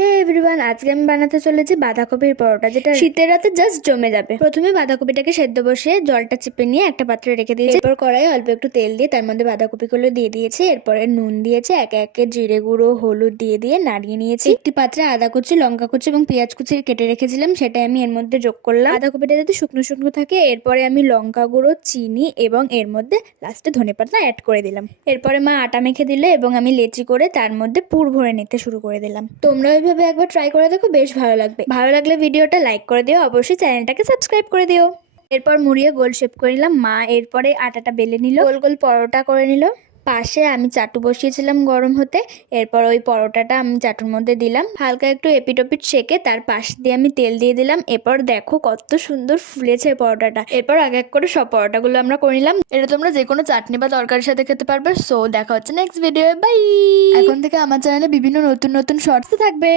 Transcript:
হ্যাঁ এভরিওয়ান, আজকে আমি বানাতে চলেছি বাঁধাকপির পরোটা, যেটা শীতের রাতে জাস্ট জমে যাবে। প্রথমে বাঁধাকপিটাকে সেদ্ধ বসিয়ে জলটা চিপে নিয়ে একটা পাত্রে রেখে দিয়েছি। এরপর কড়াইয়ে অল্প একটু তেল দিয়ে তার মধ্যে বাঁধাকপিগুলো দিয়ে দিয়েছি। এরপরে নুন দিয়েছি, একে একে জিরে গুঁড়ো, হলুদ দিয়ে নাড়িয়ে নিয়েছি। একটি পাত্রে আদা কুচি, লঙ্কা কুচি এবং পেঁয়াজ কুচি কেটে রেখেছিলাম, সেটাই আমি এর মধ্যে যোগ করলাম। বাঁধাকপিটা যাতে শুকনো শুকনো থাকে, এরপরে আমি লঙ্কা গুঁড়ো, চিনি এবং এর মধ্যে লাস্টে ধনেপাতা অ্যাড করে দিলাম। এরপরে মা আটা মেখে দিল এবং আমি লেচি করে তার মধ্যে পুর ভরে নিতে শুরু করে দিলাম। তোমরা ওইভাবে একবার ট্রাই করে দেখো, বেশ ভালো লাগবে। ভালো লাগলে ভিডিওটা লাইক করে দিও, অবশ্যই চ্যানেলটাকে সাবস্ক্রাইব করে দিও। এরপর মুড়িয়ে গোল শেপ করে নিলাম। মা এরপরে আটাটা বেলে নিল, গোল গোল পরোটা করে নিল। পাশে আমি চাটু বসিয়েছিলাম গরম হতে। এরপর ওই পরোটাটা আমি চাটুর মধ্যে দিলাম, হালকা একটু এপিটোপিট সেকে তার পাশ দিয়ে আমি তেল দিয়ে দিলাম। এরপর দেখো কত সুন্দর ফুলেছে পরোটাটা। এরপর এক এক করে সব পরোটাগুলো আমরা করে নিলাম। এটা তোমরা যে কোনো চাটনি বা তরকারির সাথে খেতে পারবে। সো দেখা হচ্ছে নেক্সট ভিডিও, বাই। এখন থেকে আমার চ্যানেলে বিভিন্ন নতুন নতুন শর্টস থাকবে।